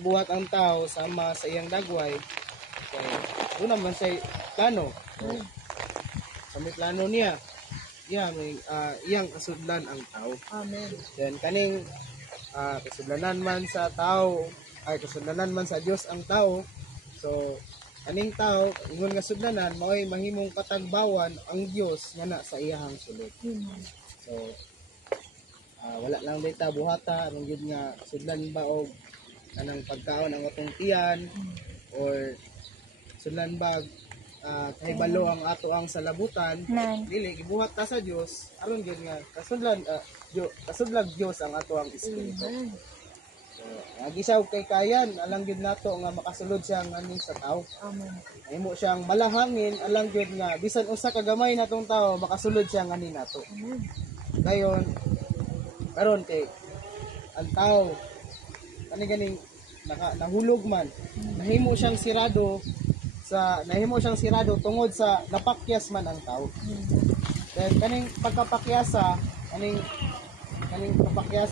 gibuhat ang tao sama sa iyang dagway, kay doon naman siya plano. So, sa may plano niya, may iyang kasudlan ang tao. Amen. Then kaning kasudlanan man sa tao, ay kasudlanan man sa Dios ang tao. So kaning tao ingon nga sudlanan mao'y mahimong patagbawan ang Dios nga na sa iyahang sulod. Amen. So wala lang data buhata ang gid nga sudlan ba og kanang pagkaon ang atong tiyan, or sudlan ba kahibalo ang ato ang salabutan. Nan. Dili gibuhat ta sa Dios aron gyud nga kasudlan Dios ang ato ang espiritu. Amen. So agisaw kay kayan alang gyud nato nga makasulod siya ngani sa tao. Amen. Ahimo siyang malahangin alang gyud nga bisan usa ka gamay natong tao makasulod siya ngani nato. Amen. Dayon karon kay ang tao ganing nahulog man, nahimo siyang sirado tungod sa napakyas man ang tao. Then kaning pagkapakyasa, kaning kapakyas